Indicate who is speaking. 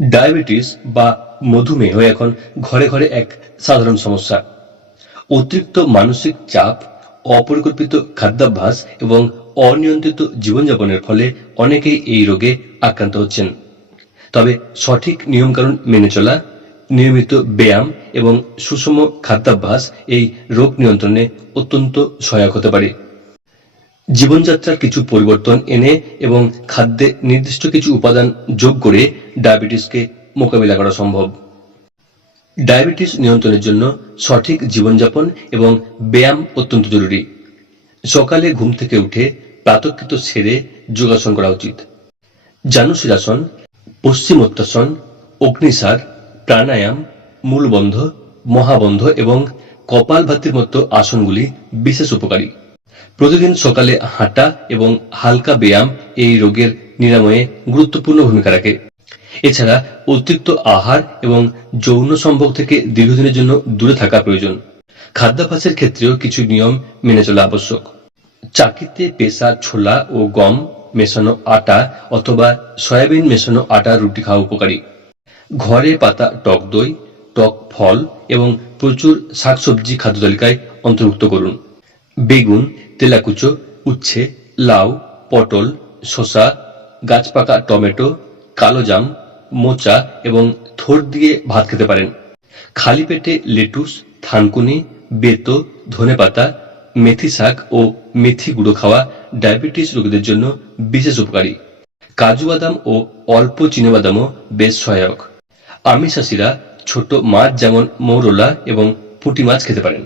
Speaker 1: Diabetes বা মধুমেহ এখন ঘরে ঘরে এক সাধারণ সমস্যা। অতিরিক্ত মানসিক চাপ, অপরিকল্পিত খাদ্যাভ্যাস এবং অনিয়ন্ত্রিত জীবনযাপনের ফলে অনেকেই এই রোগে আক্রান্ত হচ্ছেন। তবে সঠিক নিয়মকানুন মেনে চলা, নিয়মিত ব্যায়াম এবং সুষম খাদ্যাভ্যাস এই রোগ নিয়ন্ত্রণে অত্যন্ত সহায়ক হতে পারে। জীবনযাত্রার কিছু পরিবর্তন এনে এবং খাদ্যে নির্দিষ্ট কিছু উপাদান যোগ করে ডায়াবেটিসকে মোকাবিলা করা সম্ভব। ডায়াবেটিস নিয়ন্ত্রণের জন্য সঠিক জীবনযাপন এবং ব্যায়াম অত্যন্ত জরুরি। সকালে ঘুম থেকে উঠে প্রাতকৃত সেরে যোগাসন করা উচিত। জানুশীলাসন, পশ্চিমোত্তাসন, অগ্নিসার, প্রাণায়াম, মূলবন্ধ, মহাবন্ধ এবং কপালভাতির মতো আসনগুলি বিশেষ উপকারী। প্রতিদিন সকালে হাঁটা এবং হালকা ব্যায়াম এই রোগের নিরাময়ে গুরুত্বপূর্ণ ভূমিকা রাখে। এছাড়া অতিরিক্ত আহার এবং যৌন সম্ভব থেকে দীর্ঘদিনের জন্য দূরে থাকা প্রয়োজন। খাদ্যাভ্যাসের ক্ষেত্রেও কিছু নিয়ম মেনে চলা আবশ্যক। চাকিতে পেশা ছোলা ও গম, মেশানো আটা অথবা সয়াবিন মেশানো আটা রুটি খাওয়া উপকারী। ঘরে পাতা, টক দই, টক ফল এবং প্রচুর শাকসবজি খাদ্য তালিকায় অন্তর্ভুক্ত করুন। বেগুন তেলাকুচো, উচ্ছে, লাউ, পটল, শসা, গাছপাকা, টমেটো, কালো জাম, মোচা এবং থোর দিয়ে ভাত খেতে পারেন। খালি পেটে লেটুস, থানকুনি, বেতো, ধনেপাতা, মেথি শাক ও মেথি গুঁড়ো খাওয়া ডায়াবেটিস রোগীদের জন্য বিশেষ উপকারী। কাজু বাদাম ও অল্প চিনেবাদামও বেশ সহায়ক। আমিষাসীরা ছোট মাছ যেমন মৌরলা এবং পুঁটি মাছ খেতে পারেন।